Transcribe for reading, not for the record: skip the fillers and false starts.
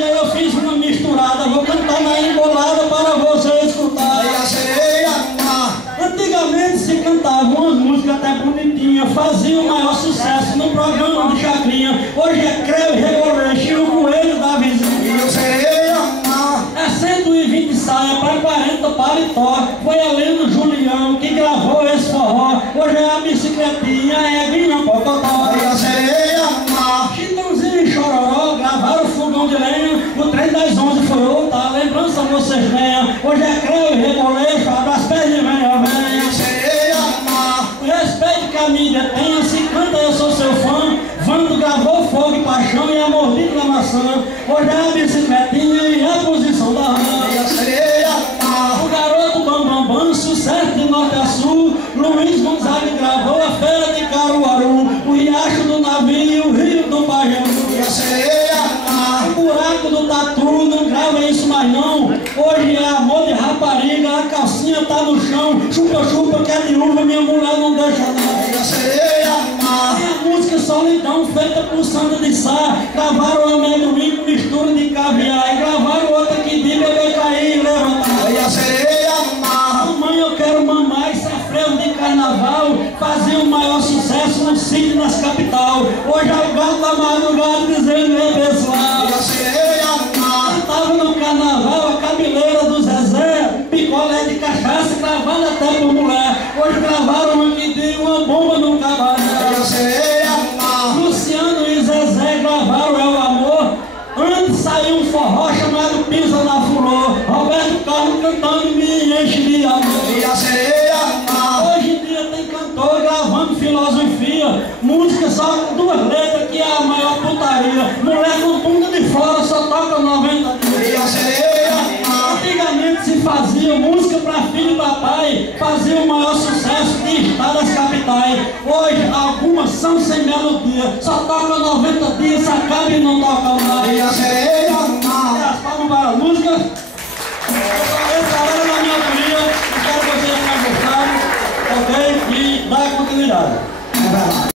melodia eu fiz uma misturada, vou cantar na embolada para você escutar. Antigamente se cantava umas músicas até bonitinhas, fazia o maior sucesso no programa de Chacrinha. Hoje é Creu e Reboleixo e o coelho da vizinha. É 120 saia para 40 paletó. Foi a Leno Julião que gravou esse forró. Hoje é a bicicletinha, é a Guinha Pocotó. Chitãozinho e Chororó gravaram o fogão de lenha. O trem das 11 foi outra, a lembrança vocês venham. Hoje é Creu e Reboleixo, abraço pés de venha, venha. O respeito que a mídia tem, se canta eu sou seu fã. Vando gravou Fogo e Paixão e a Mordida da Maçã. Hoje é a bicicletinha e a posição da rã. O garoto Bambambam, sucesso de norte a sul. Luiz Gonzaga gravou a Feira de Caruaru. O Riacho do Navio e o Rio do Pajeú. O buraco do tatu, não grava isso mais não. Hoje é amor de rapariga, a calcinha tá no chão. Chupa, chupa, que é de uva, minha mulher não deixa não. A música Solidão, feita por Sandra de Sá. Gravaram amendoim com mistura de caviar. E gravaram outra que diz bebê cair e levantar. Mamãe, eu quero mamar, isso é frevo de carnaval. Fazia o maior sucesso no sítio nas capital. Hoje é o gato da madrugada dizendo ei pessoal. Cantava no carnaval a cabeleira do Zezé, picolé de cachaça gravada até por mulher. Hoje gravaram uma que diz uma bomba no cabaré. Luciano e Zezé gravaram É o Amor. Antes saiu um forró chamado Pisa na Furor. Roberto Carlos cantando Me Enche de Amor. Hoje em dia tem cantor gravando filosofia. Música só com duas letras que é a maior putaria. Mulher com bunda de fora só toca 90 dias. Antigamente se fazia música para filho e papai. Fazia o maior sucesso de estar das capitais. Hoje algumas são sem melodia. Só toca 90 dias, se acaba e não toca mais. As palmas para a música.